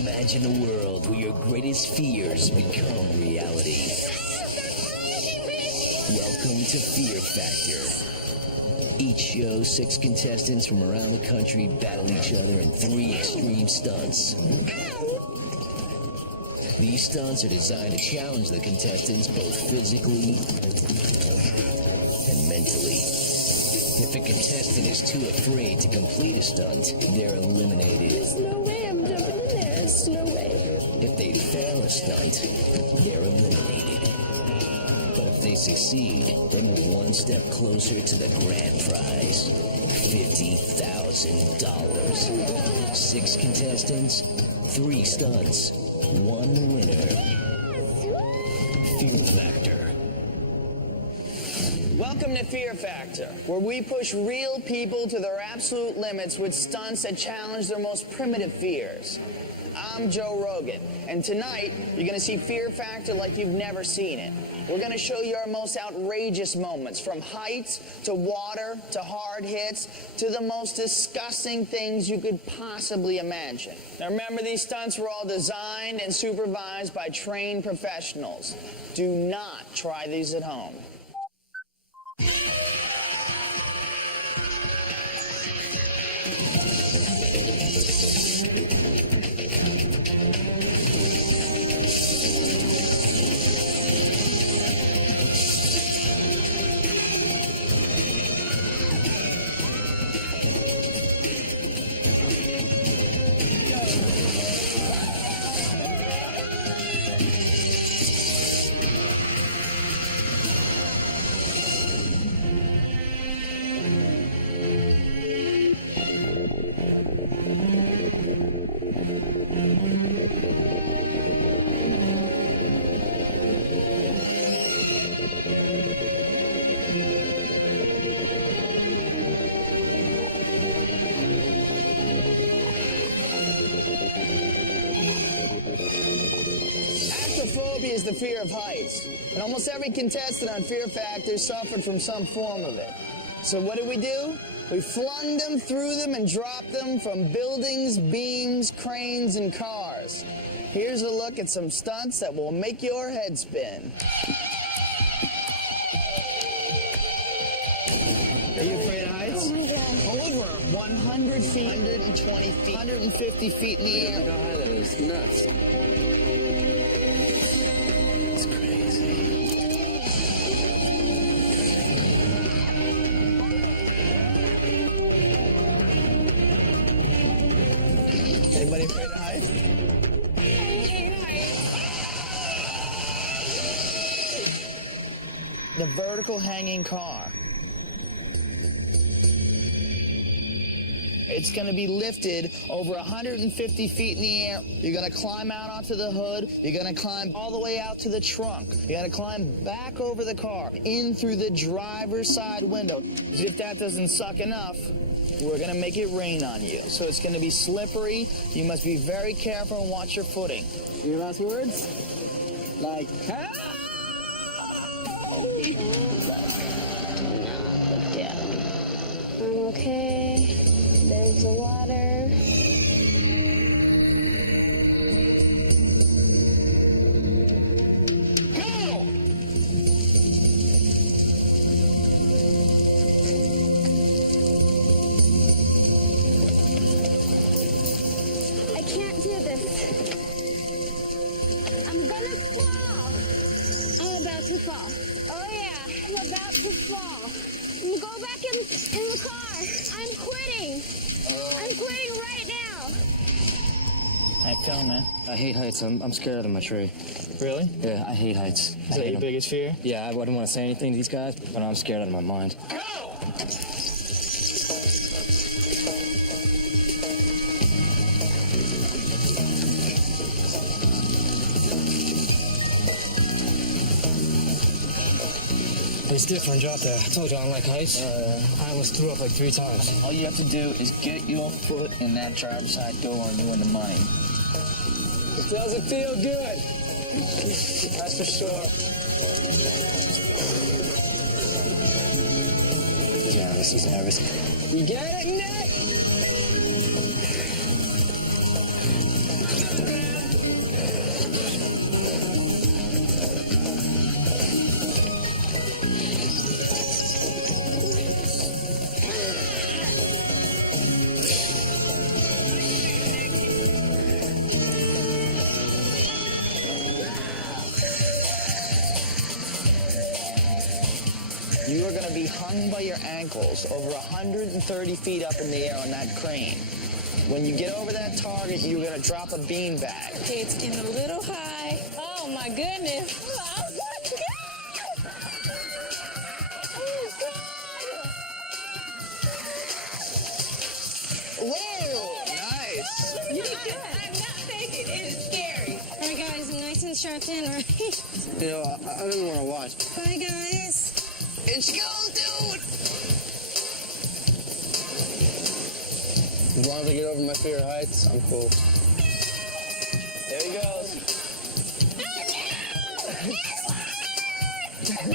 Imagine a world where your greatest fears become reality. Welcome to Fear Factor. Each show, 6 contestants from around the country battle each other in 3 extreme stunts. These stunts are designed to challenge the contestants both physically and mentally. If a contestant is too afraid to complete a stunt, they're eliminated. There's no way I'm jumping in there. There's no way. If they fail a stunt, they're eliminated. But if they succeed, they move one step closer to the grand prize, $50,000. 6 contestants, 3 stunts, 1 winner. Fear Factor. Welcome to Fear Factor, where we push real people to their absolute limits with stunts that challenge their most primitive fears. I'm Joe Rogan, and tonight you're going to see Fear Factor like you've never seen it. We're going to show you our most outrageous moments, from heights to water to hard hits to the most disgusting things you could possibly imagine. Now remember, these stunts were all designed and supervised by trained professionals. Do not try these at home. Acrophobia is the fear of heights, and almost every contestant on Fear Factor suffered from some form of it. So what did? We flung them, threw them, and dropped them from buildings, beams, cranes, and cars. Here's a look at some stunts that will make your head spin. Are you afraid of heights? Oh my God. Over 100 feet, 120 feet, 150 feet in the air. How high that is? Nuts. It's crazy. Anybody afraid of heights? I hate heights. The vertical hanging car. It's going to be lifted over 150 feet in the air. You're going to climb out onto the hood. You're going to climb all the way out to the trunk. You're going to climb back over the car, in through the driver's side window. As if that doesn't suck enough, we're going to make it rain on you. So it's going to be slippery. You must be very careful and watch your footing. Your last words? Like, No, look down. I'm okay. There's the water. Go! I can't do this. I'm gonna fall. I'm about to fall. Oh yeah, I'm about to fall. Go back in the car. I'm quitting. I'm quitting right now. How you feeling, man? I hate heights. I'm scared of them, my tree. Really? Yeah, I hate heights. Is that your biggest fear? Yeah, I wouldn't want to say anything to these guys, but I'm scared out of my mind. Go! It's different out there. I told you I don't like heights. I almost threw up like 3 times. All you have to do is get your foot in that driver's side door and you win the money. It doesn't feel good. That's for sure. Yeah, this is everything. You get it, Nick? be hung by your ankles over 130 feet up in the air on that crane. When you get over that target, you're going to drop a beanbag. Okay, it's getting a little high. Oh, my goodness. Oh, my God. Whoa! Nice! You did good. I'm not faking it. It's scary. All right, guys, I'm nice and strapped in, right? You know, I don't even want to watch. Bye, guys. It's goes, dude! As long as I get over my fear of heights, I'm cool. There he goes. There he comes. Look at him,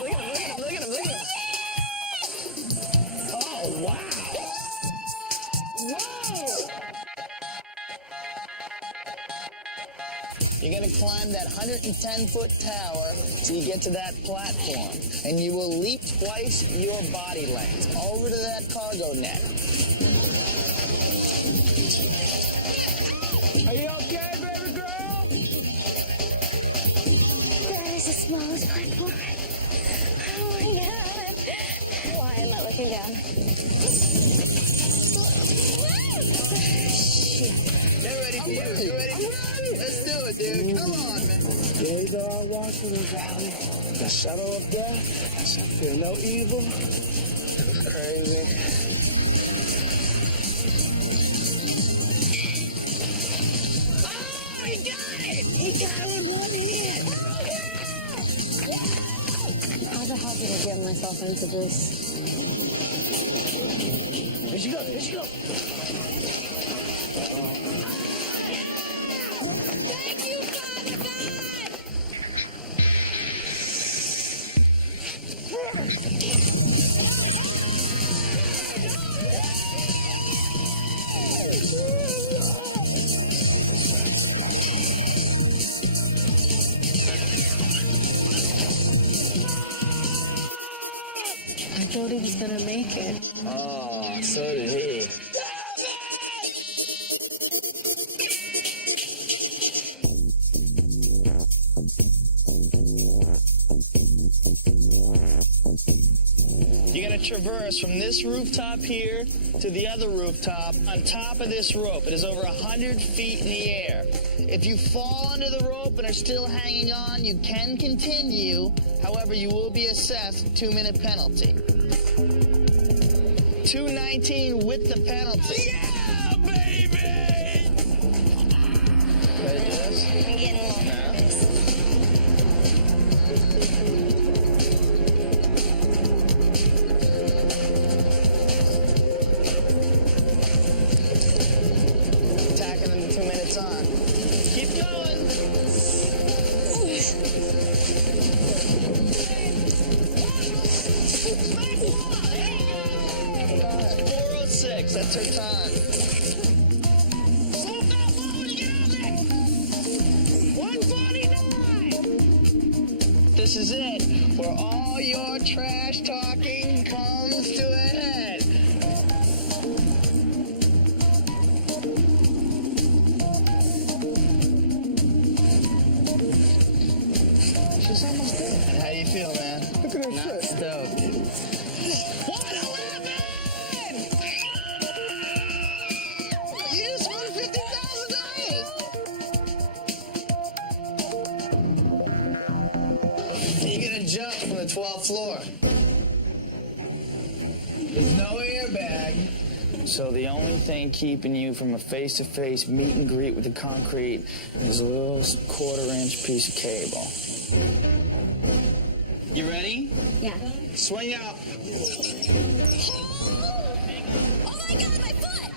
look at him, look at him, look at him. Oh, wow. Whoa! You're going to climb that 110-foot tower till you get to that platform. And you will leap twice your body length over to that cargo net. Are you okay, baby girl? That is the smallest platform. Oh, my God. Why am I looking down? Get ready for you. You ready? Let's do it, dude. Come on, man. Days are walking the valley, the shadow of death. I shall fear no evil. Crazy. Oh, he got it! He got it with one hand. How the hell did I get myself into this? Here she goes, here she goes. Thank you, Father God. I thought he was gonna make it. Oh, so did he. You're going to traverse from this rooftop here to the other rooftop on top of this rope. It is over 100 feet in the air. If you fall under the rope and are still hanging on, you can continue. However, you will be assessed a 2-minute penalty. $2.19 with the penalty. Yeah, baby! Ready to do this? I'm getting a little nervous. Tacking in the 2 minutes on. Keep going. 4:06. That's her time. Slow down, Mom, when you get out there. 149. This is it, where all your trash talking comes to a head. She's almost there. How you feel, man? Look at that Not shit. stoked. 111! You just won $50,000! You're gonna jump from the 12th floor. There's no airbag. So the only thing keeping you from a face-to-face meet and greet with the concrete is a little 1/4-inch piece of cable. You ready? Yeah. Swing out. Oh my God, my foot!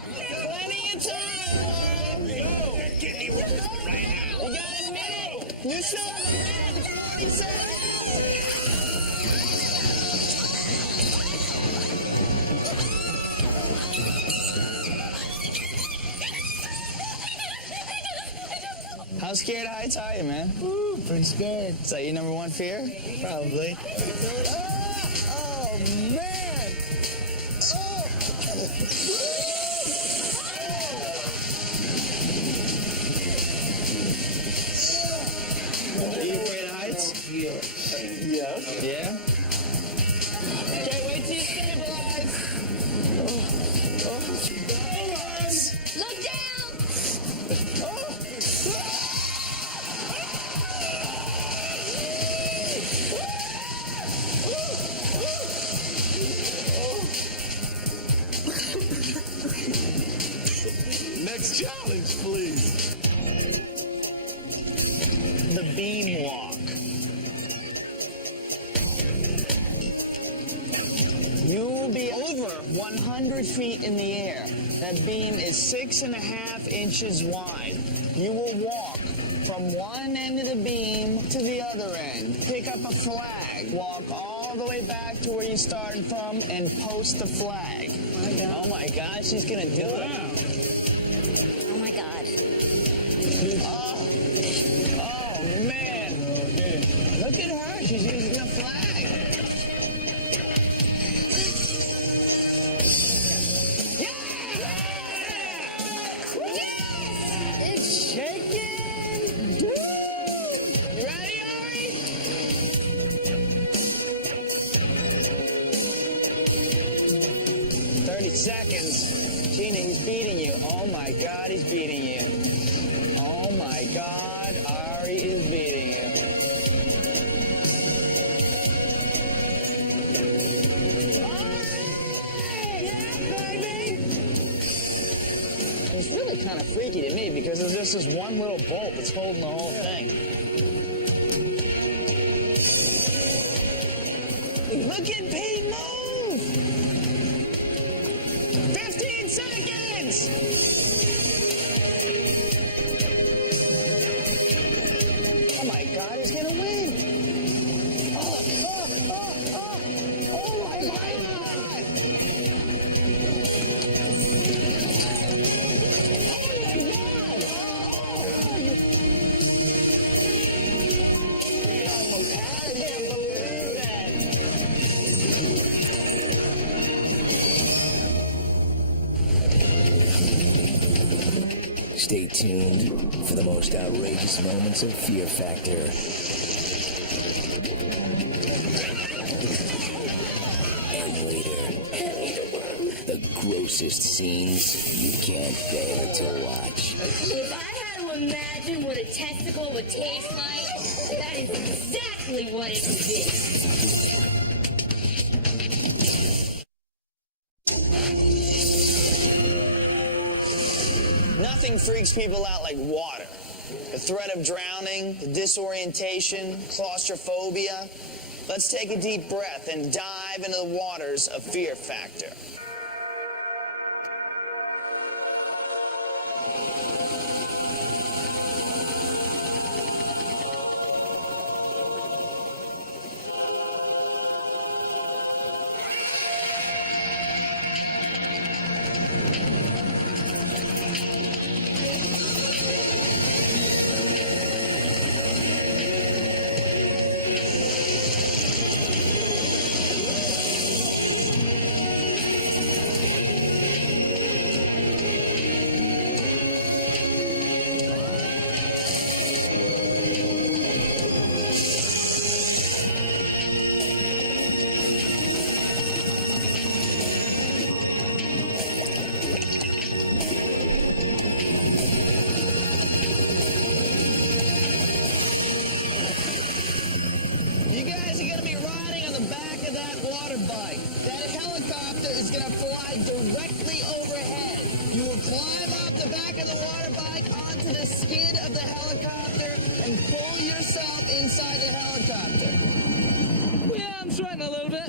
Plenty of time, Laura. You got a minute. You still have a minute. 40 seconds. How scared of heights are you, man? Ooh, pretty scared. Is that your number one fear? Probably. Oh, man. Oh. Are you afraid of heights? Yeah. Yeah? next challenge, please. The beam walk. You will be over 100 feet in the air. That beam is 6.5 inches wide. You will walk from one end of the beam to the other end. Pick up a flag. Walk all the way back to where you started from and post the flag. Oh my God, she's gonna do it. Oh my God. Oh man. Look at her, she's using the flag. It's shaking! Dude! You ready, Ari? Seconds. Gina, he's beating you. Oh my God, he's beating you. Oh my God, Ari is beating you. Ari! Yeah, baby! It's really kind of freaky to me because there's just this one little bolt that's holding the whole thing. Look at Pete move! 15 seconds! Oh my God, he's gonna win! Oh my God! Stay tuned for the most outrageous moments of Fear Factor. And later, the grossest scenes you can't bear to watch. If I had to imagine what a testicle would taste like, that is exactly what it would be. Nothing freaks people out like water. The threat of drowning, the disorientation, claustrophobia. Let's take a deep breath and dive into the waters of Fear Factor. You guys are going to be riding on the back of that water bike. That helicopter is going to fly directly overhead. You will climb up the back of the water bike onto the skid of the helicopter and pull yourself inside the helicopter. Yeah, I'm sweating a little bit.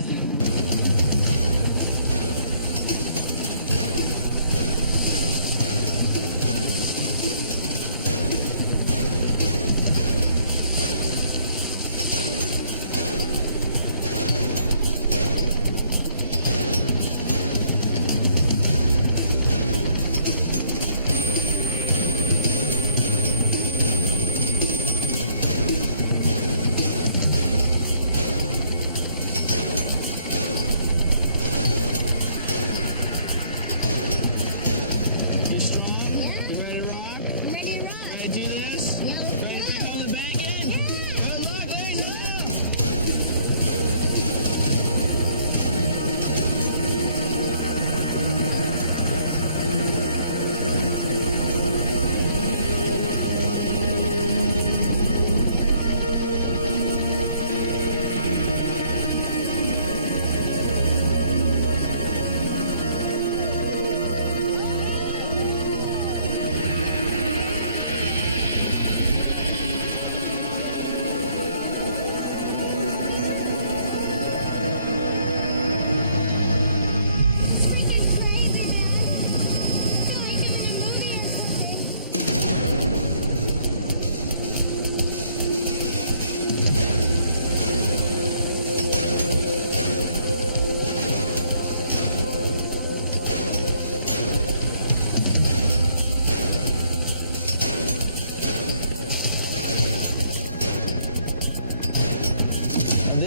You strong? Yeah. You ready to rock? I'm ready to rock. Ready to do this? Yeah, let's Ready to go. throw the bank in? Yeah. Good luck, ladies and gentlemen.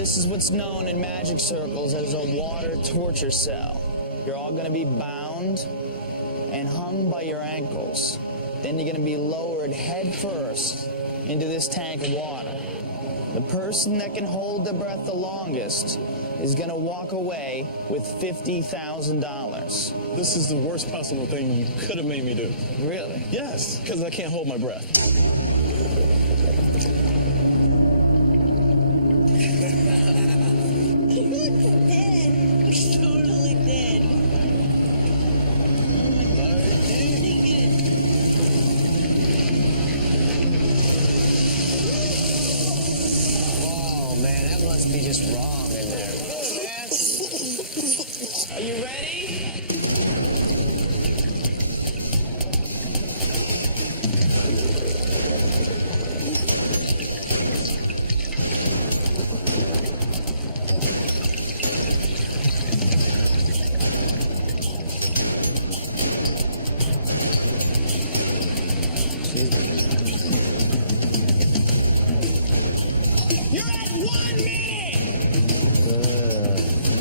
This is what's known in magic circles as a water torture cell. You're all gonna be bound and hung by your ankles. Then you're gonna be lowered head first into this tank of water. The person that can hold their breath the longest is gonna walk away with $50,000. This is the worst possible thing you could have made me do. Really? Yes, because I can't hold my breath. Oh, man, that must be just wrong in there. Are you ready? You're at 1 minute!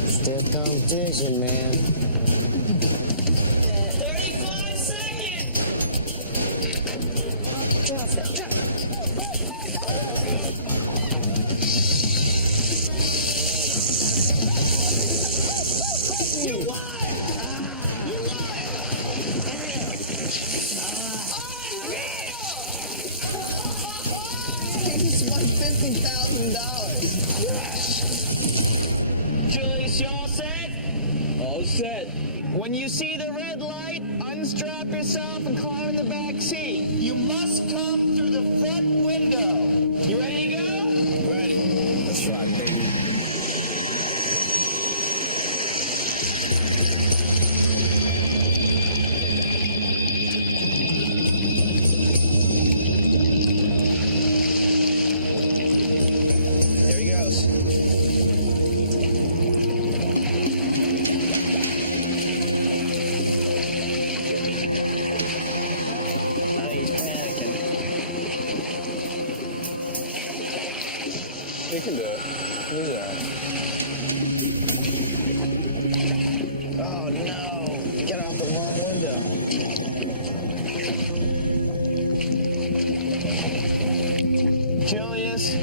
Still competition, man. 35 seconds! Drop it. Drop it. You won! You won! You just won $50,000. Julius, you all set? All set. When you see the red light, unstrap yourself and climb in the back seat. You must come through the front window. You ready to go? Ready. Let's rock, baby. There he goes. Now he's panicking. We can do it. We'll do that. Oh no! Get out the wrong window. Julius,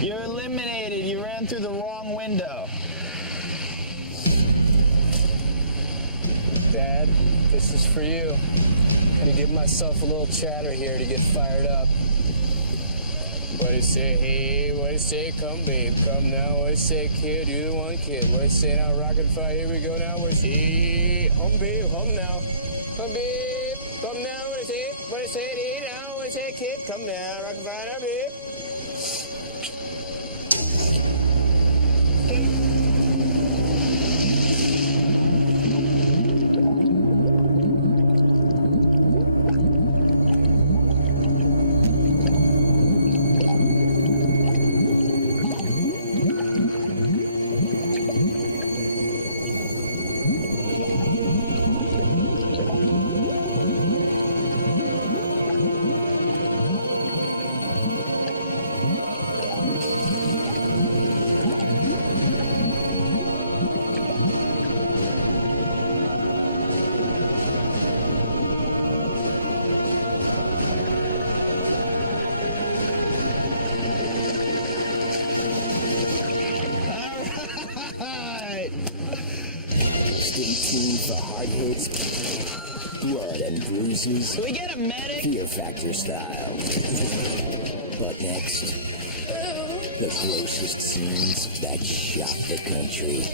you're eliminated. You ran through the wrong window. Dad, this is for you. Gotta give myself a little chatter here to get fired up. What do you say, hey, what do you say, come babe, come now, what do you say, kid, you're the one kid, what do you say now, rocket fire, here we go now, what do you say, home babe, home now, come babe, come now, what do you say, hey now, what do you say, kid, come now, rocket fire now, babe. Stay tuned for hard hits, blood and bruises, Can we get a medic? Fear Factor style. But next, the grossest scenes that shock the country.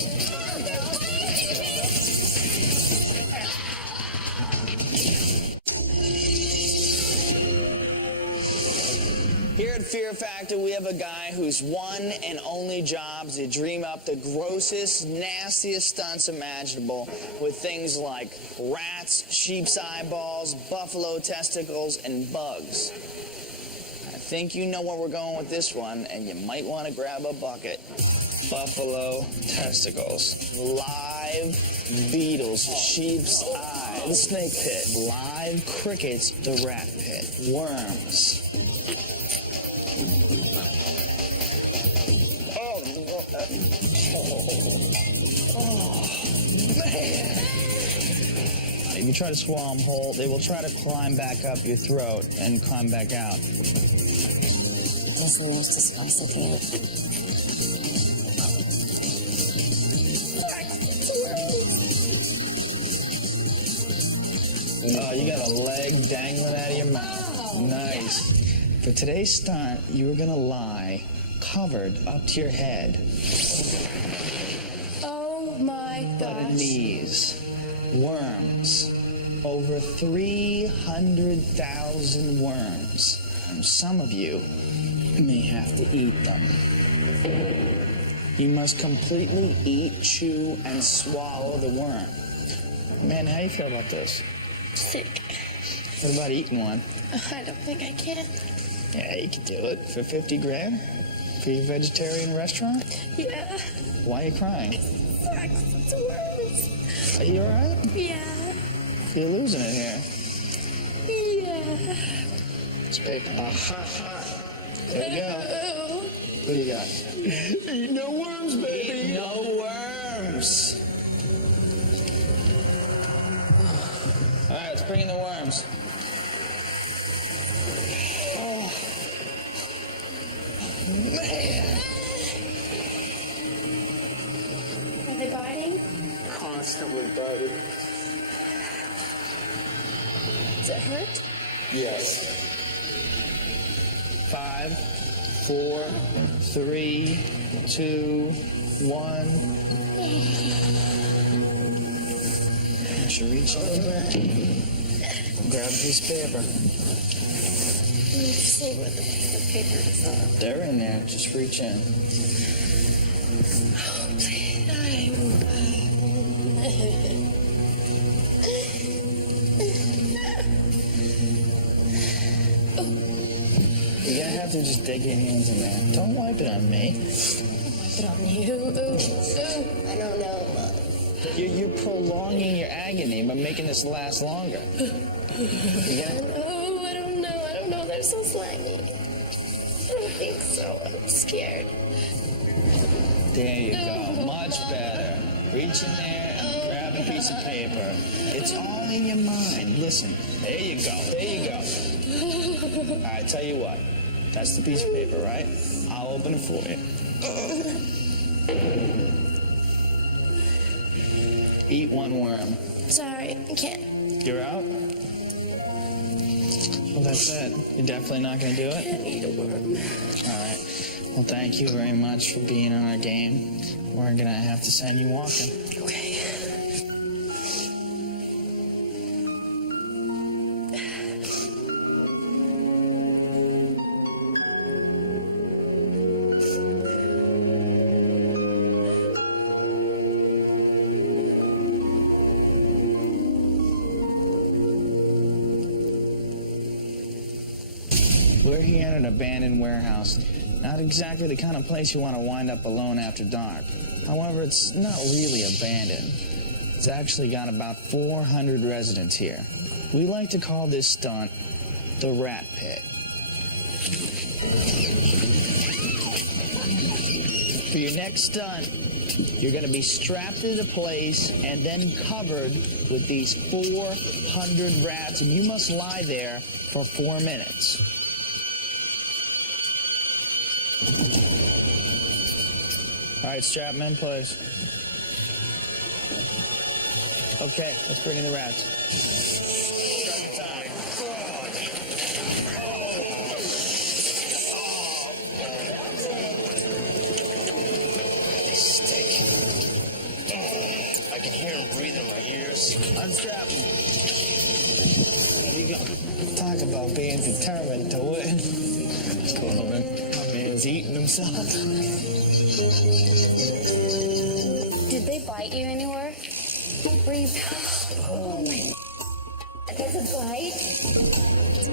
Here at Fear Factor, we have a guy whose one and only job is to dream up the grossest, nastiest stunts imaginable with things like rats, sheep's eyeballs, buffalo testicles, and bugs. I think you know where we're going with this one, and you might want to grab a bucket. Buffalo testicles, live beetles, sheep's eye, the snake pit, live crickets, the rat pit, worms. If you try to swallow them whole, they will try to climb back up your throat and climb back out. That's the most disgusting thing. Oh, you got a leg dangling out of your mouth. Nice. For today's stunt, you were gonna lie covered up to your head. Oh my Butted gosh. knees, worms, over 300,000 worms. Some of you may have to eat them. You must completely eat, chew, and swallow the worm. Man, how you feel about this? Sick. What about eating one? I don't think I can. Yeah, you can do it for 50 grand for your vegetarian restaurant. Yeah. Why are you crying? Sucks. It's worms. Are you all right? Yeah. You're losing it here. Yeah. It's big. There you go. What do you got? Eat no worms, baby. Eat no worms. All right, let's bring in the worms. Oh, man. Are they biting? Constantly biting. Does it hurt? Yes. 5, 4, 3, 2, 1. You should reach over there. Grab a piece of paper. See what the piece of paper is on. They're in there. Just reach in. You're gonna have to just dig your hands in there. Don't wipe it on me. Wipe it on you. Ooh. I don't know. You're prolonging your agony by making this last longer. You're gonna... Oh, I don't know. They're so slimy. I don't think so. I'm scared. There you go. Much better. Reach in there and grab a piece of paper. It's all in your mind. Listen. There you go. There you go. All right, tell you what. That's the piece of paper, right? I'll open it for you. Eat one worm. Sorry, I can't. You're out? Well, that's it. You're definitely not going to do it? Can't eat a worm. All right. Well, thank you very much for being on our game. We're going to have to send you walking. Okay. We're here in an abandoned warehouse. Not exactly the kind of place you want to wind up alone after dark. However, it's not really abandoned. It's actually got about 400 residents here. We like to call this stunt the Rat Pit. For your next stunt, you're going to be strapped into place and then covered with these 400 rats, and you must lie there for 4 minutes. All right, strap them in place. Okay, let's bring in the rats. I can hear him breathing in my ears. Unstrap him. You go. Talk about being determined to win. What's going on, man? My man's eating himself. Did they bite you anywhere? Were you... Oh my... There's a bite?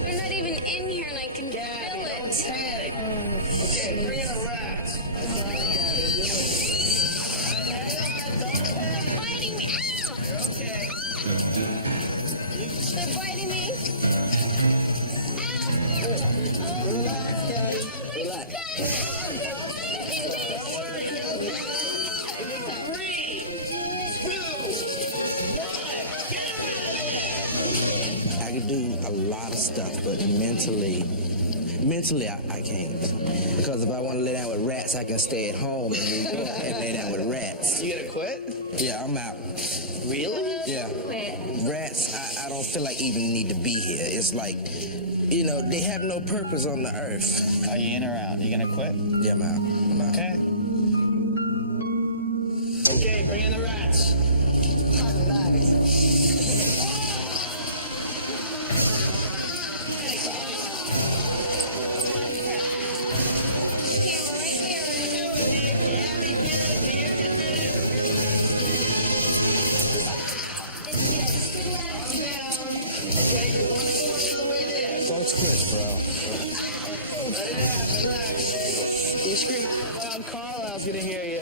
They're not even in here and I can feel it. Panic. Okay, bring in the rats. They're biting me. Ow! Okay. They're biting me. Ow! Relax, Daddy. Relax. They're biting me. lot of stuff, but mentally, I can't. Because if I want to lay down with rats, I can stay at home and lay down with rats. You gonna quit? Yeah, I'm out. Really? Yeah. Rats, I don't feel like even need to be here. It's like, you know, they have no purpose on the earth. Are you in or out? You gonna quit? Yeah, I'm out. I'm out. Okay. Okay, bring in the rats. Don't squish, bro. You scream loud, Carlisle's gonna hear you.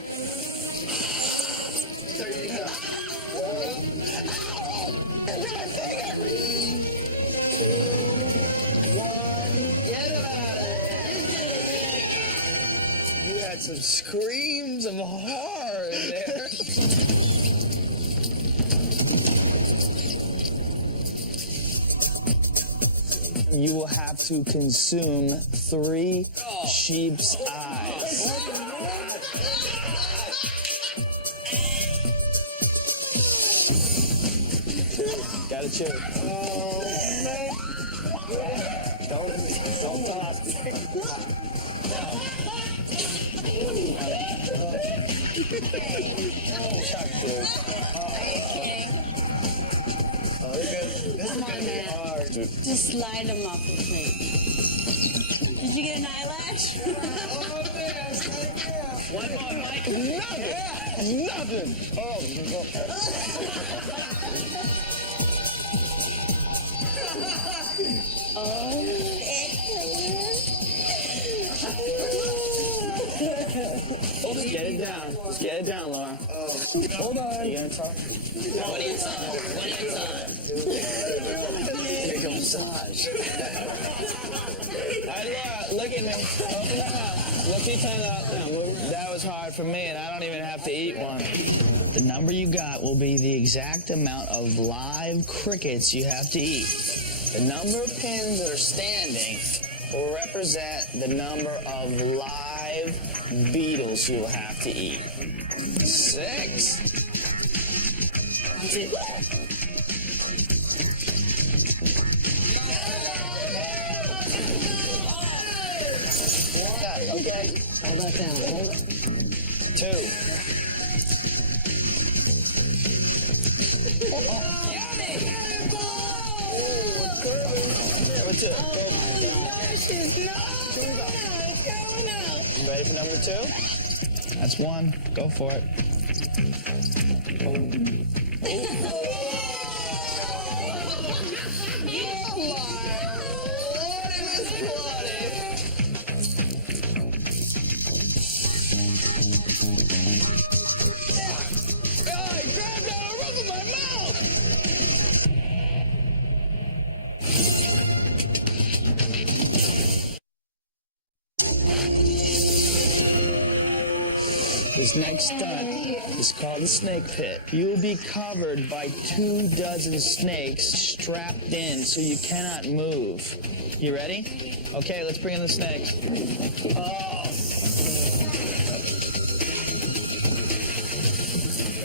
You had some screams of horror in there. You will have to consume 3 sheep's eyes. Gotta chew. Oh, man. Don't toss. Chuck, dude. Oh, they're good. This is gonna be hard. Just slide them off with me. Did you get an eyelash? One more, Mike. Nothing. Oh. Just get it down. Just get it down, Laura. Hold on. You gonna talk? 20 inside. 20 inside. Here comes massage. All right, Laura, look at me. Open the mouth. Look your tongue out. Now, move. That was hard for me, and I don't even have to eat one. The number you got will be the exact amount of live crickets you have to eat. The number of pins that are standing will represent the number of live beetles you will have to eat. 6. Okay. Hold that down. Hold it. 2. Number 2. Ready for number 2? That's 1. Go for it. This next stunt is called the snake pit. You'll be covered by 24 snakes strapped in so you cannot move. You ready? Okay, let's bring in the snakes. Oh.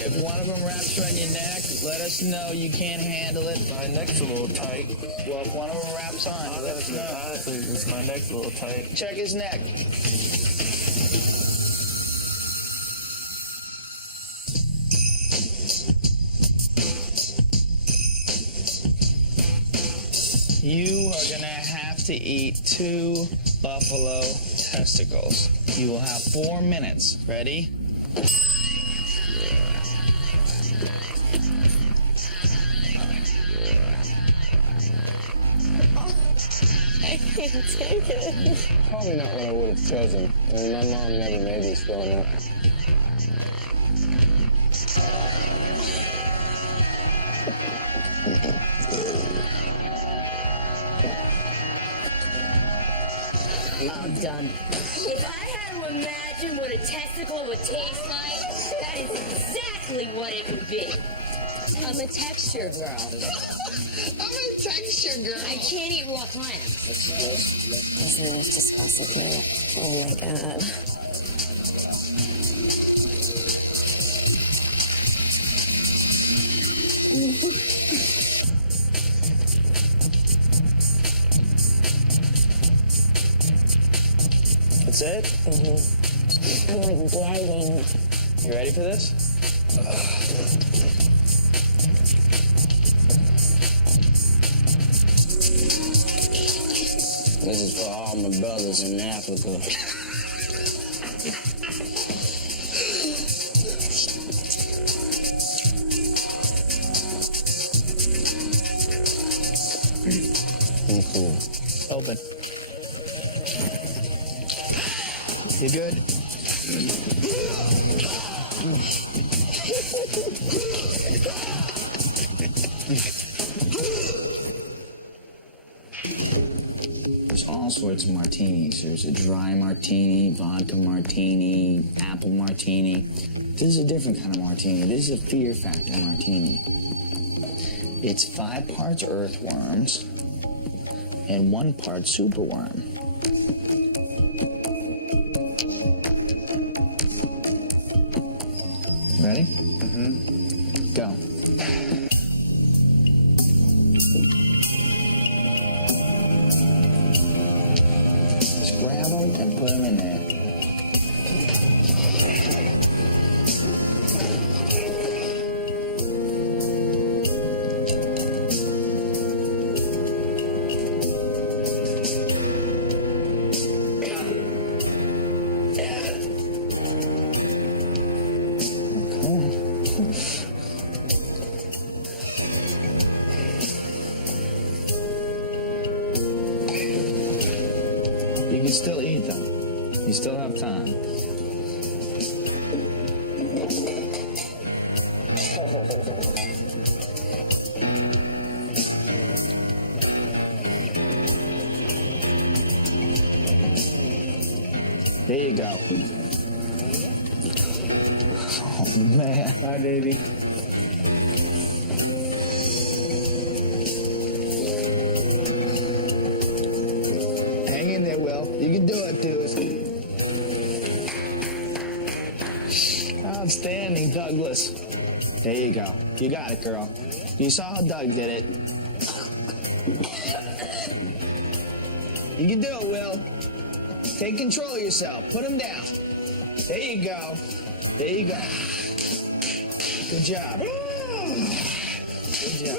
If one of them wraps around your neck, let us know you can't handle it. My neck's a little tight. Well, if one of them wraps on, let us know. Honestly, my neck's a little tight. Check his neck. You are going to have to eat 2 buffalo testicles. You will have 4 minutes. Ready? I can't take it. Probably not what I would have chosen. I mean, my mom never made these growing up. I'm done. If I had to imagine what a testicle would taste like, that is exactly what it would be. I'm a texture girl. I'm gonna text you, girl. I can't eat raw clams. Isn't it disgusting here? Oh my god. That's it? I'm like gagging. You ready for this? This is for all my brothers in Africa. I'm cool. Open. You good? There's all sorts of martinis. There's a dry martini, vodka martini, apple martini. This is a different kind of martini. This is a fear factor martini. It's 5 parts earthworms and 1 part superworm. Ready? Mm-hmm. Go. Just grab them and put them in there. You can still eat them. You still have time. There you go. Oh, man. Bye, baby. Hang in there, Will. You can do it, dude. Outstanding, Douglas. There you go. You got it, girl. You saw how Doug did it. You can do it, Will. Take control of yourself. Put him down. There you go. There you go. Good job. Good job.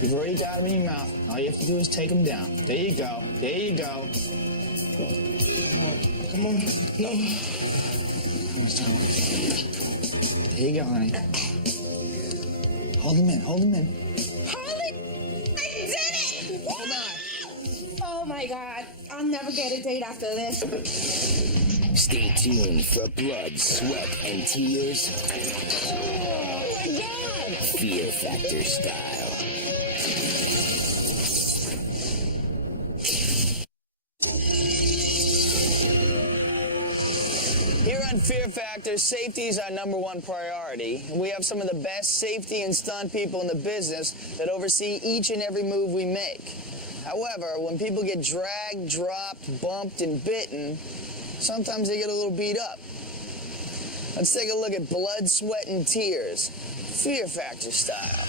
You've already got him in your mouth. All you have to do is take him down. There you go. There you go. Come on. No. There you go, honey. Hold him in. Hold him in. Holy! I did it! Hold on. Oh my god. I'll never get a date after this. Stay tuned for blood, sweat, and tears. Oh my god! Fear Factor style. Here on Fear Factor, safety is our #1 priority. We have some of the best safety and stunt people in the business that oversee each and every move we make. However, when people get dragged, dropped, bumped, and bitten, sometimes they get a little beat up. Let's take a look at blood, sweat, and tears, Fear Factor style.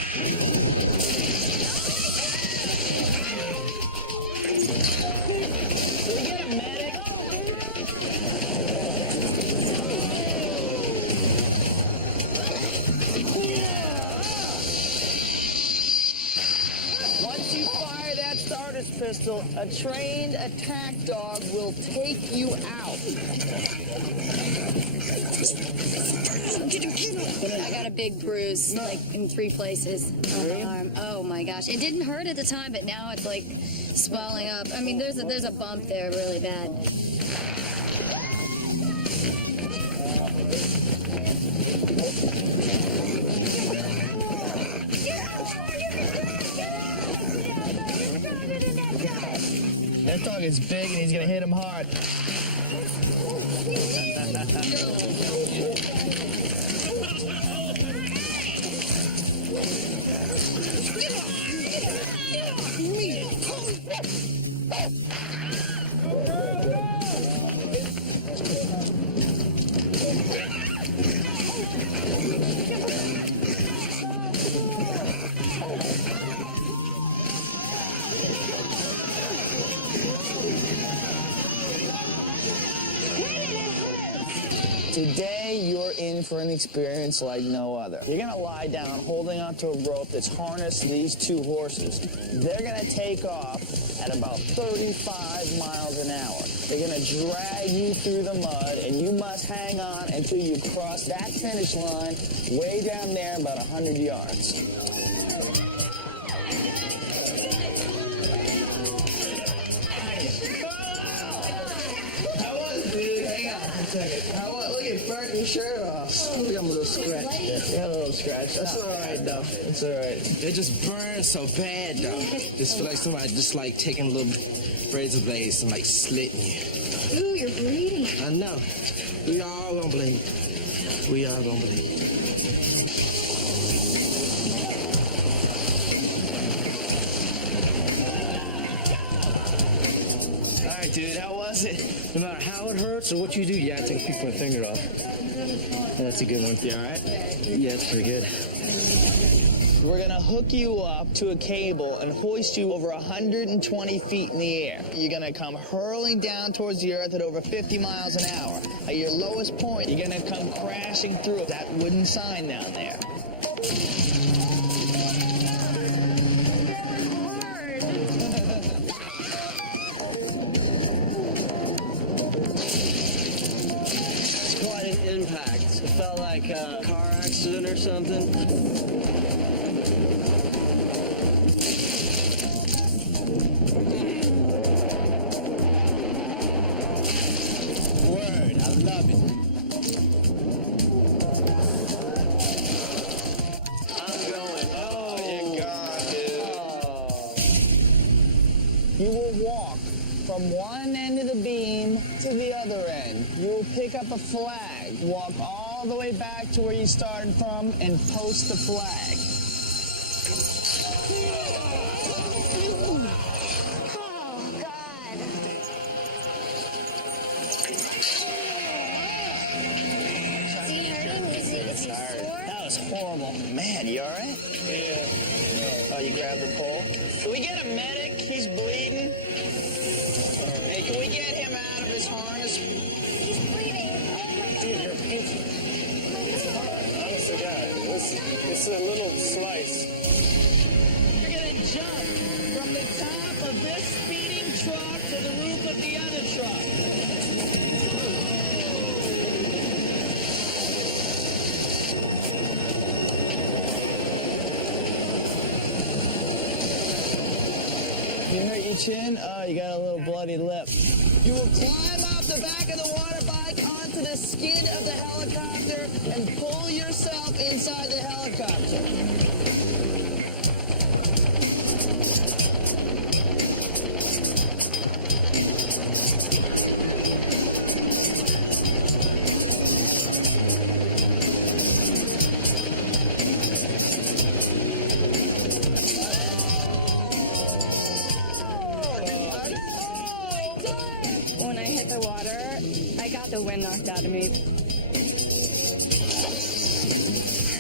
Once you fire that starter's pistol, a trained attack dog will take you out. I got a big bruise, like in 3 places on my arm. Oh my gosh. It didn't hurt at the time, but now it's like swelling up. I mean, there's a bump there really bad. That dog is big and he's gonna hit him hard. Today, you're in for an experience like no other. You're gonna lie down holding onto a rope that's harnessed to these two horses. They're gonna take off at about 35 miles an hour. They're gonna drag you through the mud, and you must hang on until you cross that finish line way down there, about 100 yards. Look at burnt your shirt off. Look, I'm a little scratch. Yeah, a little scratch. That's all right, though. It's all right. It just burns so bad, though. Just feel like somebody just like taking little razor blades and like slitting you. Ooh, you're bleeding. I know. We all gonna bleed. We all gonna bleed. All right, dude, how was it? No matter how it hurts or what you do, you gotta take a piece of my finger off. That's a good one. You all right? Yeah, it's pretty good. We're gonna hook you up to a cable and hoist you over 120 feet in the air. You're gonna come hurling down towards the earth at over 50 miles an hour. At your lowest point, you're gonna come crashing through that wooden sign down there. It's quite an impact. It felt like a car accident or something. Word, I love it. I'm going. Oh, you're gone, dude. You will walk from one end of the beam to the other end. You will pick up a flag, walk all the way back to where you started from, and post the flag. Oh, God. Is he hurting? Is he sore? That was horrible. Man, you all right? Yeah. Oh, you grabbed the pole? Can we get a medic? He's bleeding. Hey, can we get him out of his harness? He's bleeding. Oh, my Dude, you're painful. Honest to God, it's a little slice. You're gonna jump from the top of this speeding truck to the roof of the other truck. You hurt your chin? Oh, you got a little bloody lip. You will climb off the back of the water bike onto the skid of the helicopter and pull yourself inside the helicopter. When I hit the water, I got the wind knocked out of me.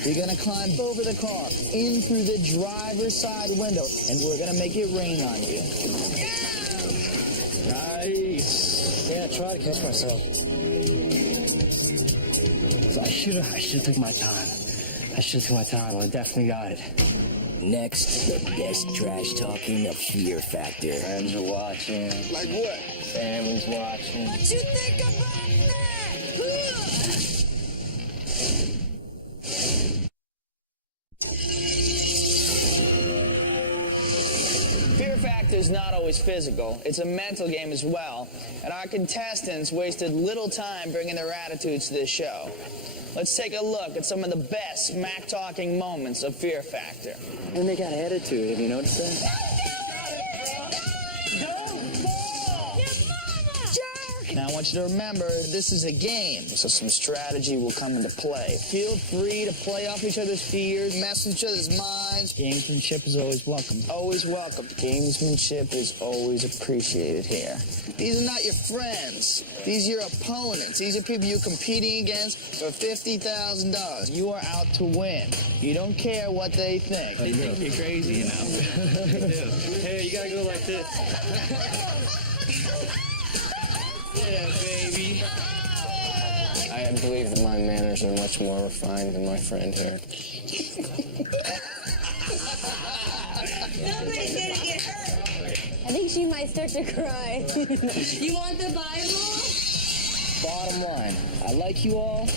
You're gonna climb over the car, in through the driver's side window, and we're gonna make it rain on you. Nice. Yeah, I tried to catch myself. So I should have took my time. I definitely got it. Next, the best trash talking of Fear Factor. Friends are watching. Like what? Family's watching. What you think about that? Fear Factor is not always physical. It's a mental game as well. And our contestants wasted little time bringing their attitudes to this show. Let's take a look at some of the best smack-talking moments of Fear Factor. And they got attitude, have you noticed that? Now, want you to remember, this is a game, so some strategy will come into play. Feel free to play off each other's fears, mess with each other's minds. Gamesmanship is always welcome. Always welcome. Gamesmanship is always appreciated here. These are not your friends. These are your opponents. These are people you're competing against for $50,000. You are out to win. You don't care what they think. They think you're crazy, you know. They do. Hey, you gotta go like this. Yeah, baby. I believe that my manners are much more refined than my friend here. Nobody's gonna get hurt. I think she might start to cry. You want the Bible? Bottom line, I like you all.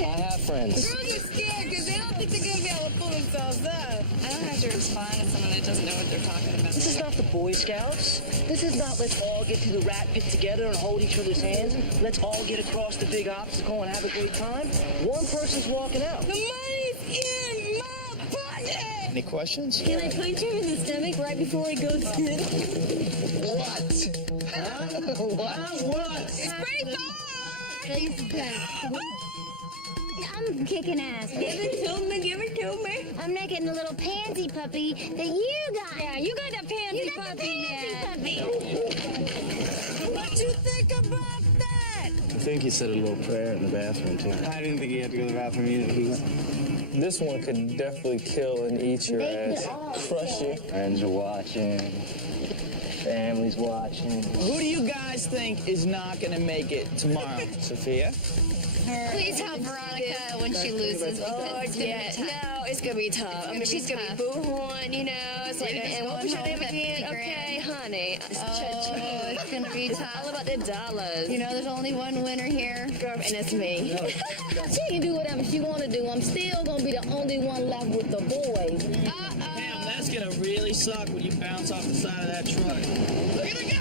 I have friends. Girls are scared because they don't think they're going to be able to pull themselves up. I don't have to respond to someone that doesn't know what they're talking about. This is not the Boy Scouts. This is not let's all get to the rat pit together and hold each other's hands. Let's all get across the big obstacle and have a great time. One person's walking out. The money's in my pocket. Any questions? Can I punch him in the stomach right before he goes in? What? What? It's pretty far. I'm kicking ass. Give it to me, give it to me. I'm making the little pansy puppy that you got. Yeah, you got the pansy You got the puppy pansy now. puppy. What you think about that? I think he said a little prayer in the bathroom, too. I didn't think he had to go to the bathroom either. This one could definitely kill and eat your ass. Crush you. Friends are watching. Family's watching. Who do you guys think is not going to make it tomorrow? Sophia? Please help Veronica when she loses. Oh, Yeah, no, it's gonna be tough. I mean, she's gonna be boo-hooing, you know. It's like, and what was your name again? Okay, honey. Oh, it's gonna be tough. All about the dollars. You know, there's only one winner here. Girl, and it's me. She can do whatever she want to do. I'm still gonna be the only one left with the boys. Damn, that's gonna really suck when you bounce off the side of that truck. Look at it go!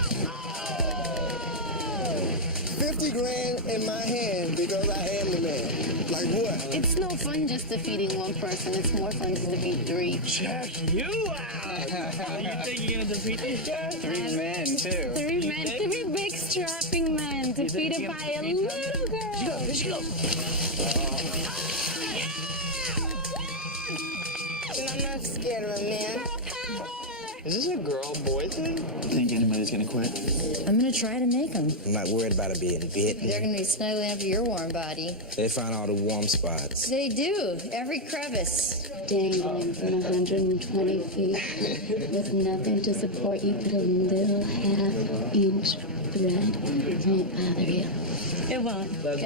50 grand in my hand because I am the man. Like what? It's no fun just defeating one person. It's more fun to defeat three. Check you out! You think you're gonna defeat these guys? 3 men, too. Three men, three big strapping men defeated by a little girl. Here she goes. I'm not scared of a man. Is this a girl-boy thing? Think anybody's gonna quit? I'm gonna try to make them. I'm not worried about it being bit. They're gonna be snuggling up your warm body. They find all the warm spots. They do, every crevice. Dangling from 120 feet with nothing to support you but a little half-inch thread won't bother you. It won't. Good.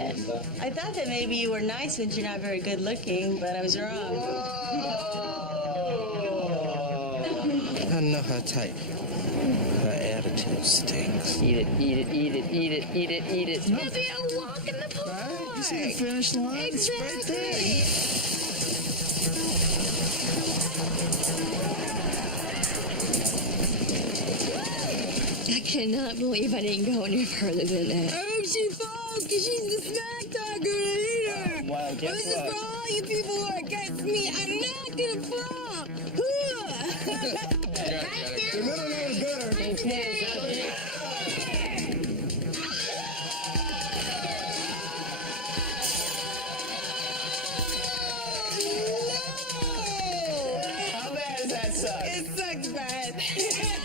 I thought that maybe you were nice since you're not very good looking, but I was wrong. I know her type. Her attitude stinks. Eat it, eat it, eat it, eat it, eat it, eat it. It's gonna be a walk in the park. Right? You see the finish line? It's right there. I cannot believe I didn't go any further than that. I hope she falls because she's the smack talker leader. Well, guess This is for all you people who are against me. I'm not gonna fall. The middle name is better. How bad does that suck? It sucks bad.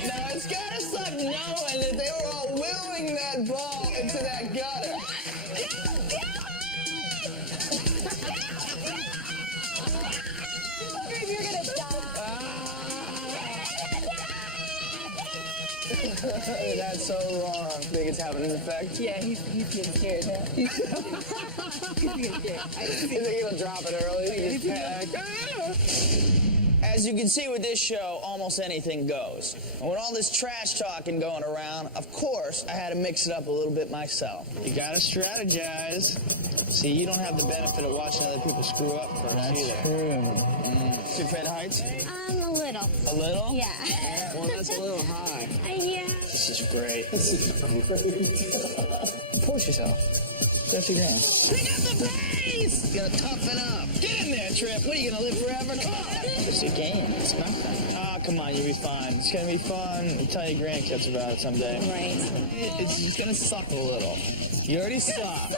Now, it's gotta suck knowing that they were all willing that ball into that gutter. You're gonna die. That's so wrong. Think it's having an effect? Yeah, he's getting scared now. You think he'll drop it early? He just panicked. As you can see with this show, almost anything goes. And with all this trash talking going around, of course, I had to mix it up a little bit myself. You gotta strategize. See, you don't have the benefit of watching other people screw up first either. You afraid of heights? A little. A little? Yeah. Well, that's a little high. Yeah. This is great. Push yourself. 50 grand. Pick up the pace! You gotta toughen up. Get in there, Trip. What, are you gonna live forever? Come on! Just a game. It's nothing. Ah, come on, you'll be fine. It's gonna be fun. I'll tell your grandkids about it someday. Right. It's just gonna suck a little. You already suck.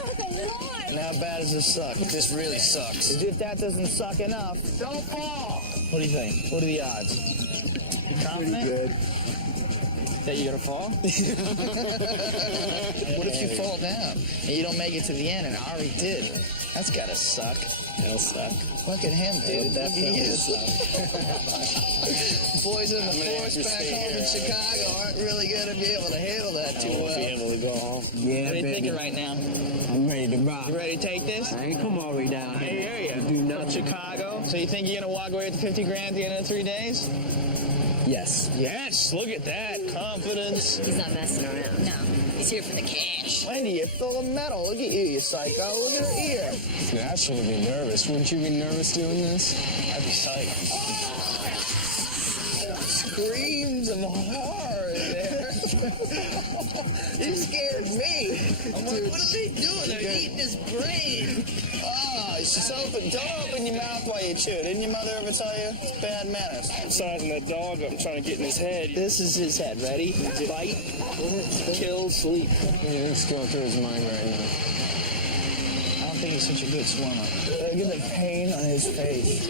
And how bad does this suck? This really sucks. If that doesn't suck enough, don't fall. What do you think? What are the odds? You confident? Pretty good. That you're gonna fall? What if you fall down and you don't make it to the end and Ari did? That's gotta suck. That'll suck. Look at him, dude. That He is. suck. Boys in the gonna have force to back stay home in here. Chicago aren't really gonna be able to handle that too I won't be well. able to go home. Yeah, What are you baby. thinking right now? I'm ready to rock. You ready to take this? I ain't come all the way down I here. hear you. Do From nothing. Chicago. So you think you're gonna walk away with 50 grand at the end of 3 days? Yes. Yes, look at that. Confidence. He's not messing around. No. He's here for the cash. Wendy, you're full of metal. Look at you psycho. Look at her ear. Natural to be nervous. Wouldn't you be nervous doing this? I'd be psyched. Screams of horror in there. You scared me. I'm like, what are they doing? They're eating his brain. Oh, don't open your mouth while you chew. Didn't your mother ever tell you? It's bad manners. Sizing that dog up, trying to get in his head. This is his head. Ready? Bite, kill, sleep. Yeah, it's going through his mind right now. I don't think he's such a good swimmer. Look at the pain on his face.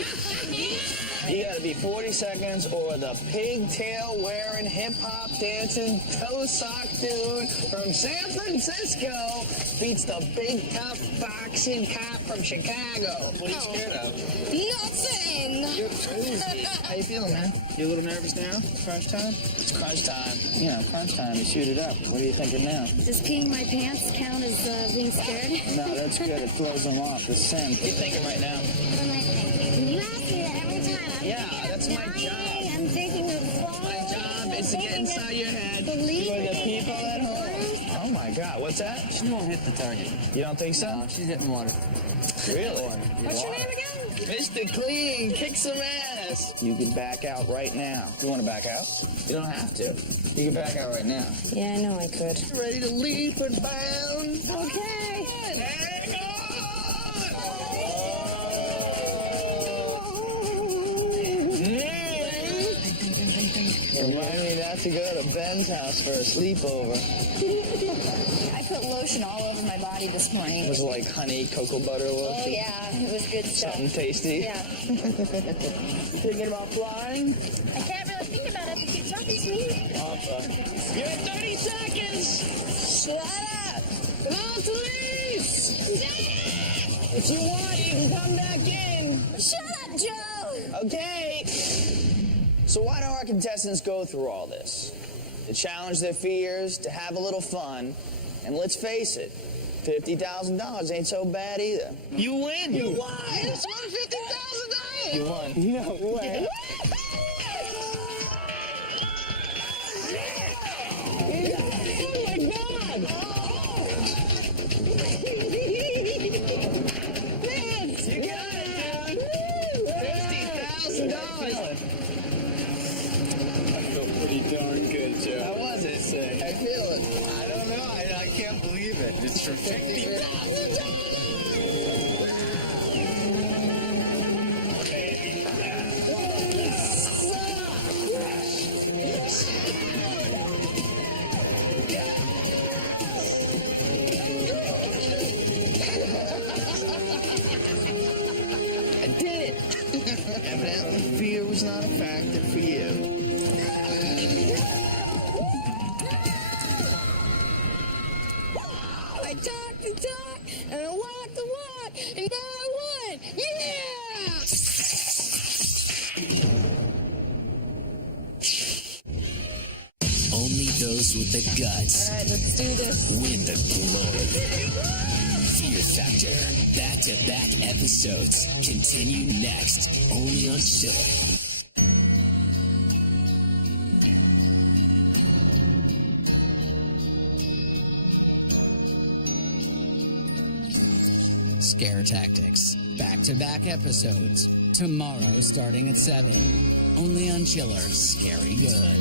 You gotta be 40 seconds or the pigtail wearing hip hop dancing toe sock dude from San Francisco beats the big tough boxing cop from Chicago. What are you scared of? Nothing. You're crazy. How you feeling, man? You a little nervous now? Crunch time? It's crunch time. You know, crunch time. You shoot it up. What are you thinking now? Does peeing my pants count as being scared? No, that's good. It throws them off. The scent. What are you thinking right now? What am I thinking? You ask me that every time. Yeah, that's my job. I'm thinking of falling. My job is to get inside your head for the people at home. Oh my God, what's that? She won't hit the target. You don't think so? No, she's hitting water. Really? What's your name again? Mr. Clean, kick some ass. You can back out right now. You want to back out? You don't have to. You can back out right now. Yeah, I know I could. Ready to leap and bound? Okay. Hang on! Remind me not to go to Ben's house for a sleepover. I put lotion all over my body this morning. It was like honey, cocoa butter lotion. Oh, yeah. It was good stuff. Something tasty. Yeah. Thinking about flying? I can't really think about it if you keep talking to me. You're at 30 seconds. Shut up! Come on, police! If you want, you can come back in. Shut up, Joe! Okay. So why do our contestants go through all this? To challenge their fears, to have a little fun, and let's face it, $50,000 ain't so bad either. You win. You won! You just won $50,000! You won. No way. Oh my God! Yes, you got it, dude! $50,000! I feel pretty darn good, Joe. How was it? I feel it. I don't know. I can't believe it. It's for $50,000. I did it! Evidently, fear was not a factor for you. I talked the talk, and I walked the walk, and now I won! Yeah! Only those with the guts All right, let's do this. win the glory. Fear Factor back-to-back episodes continue next, only on Chiller. Scare Tactics. Back-to-back episodes. Tomorrow starting at 7. Only on Chiller. Scary good.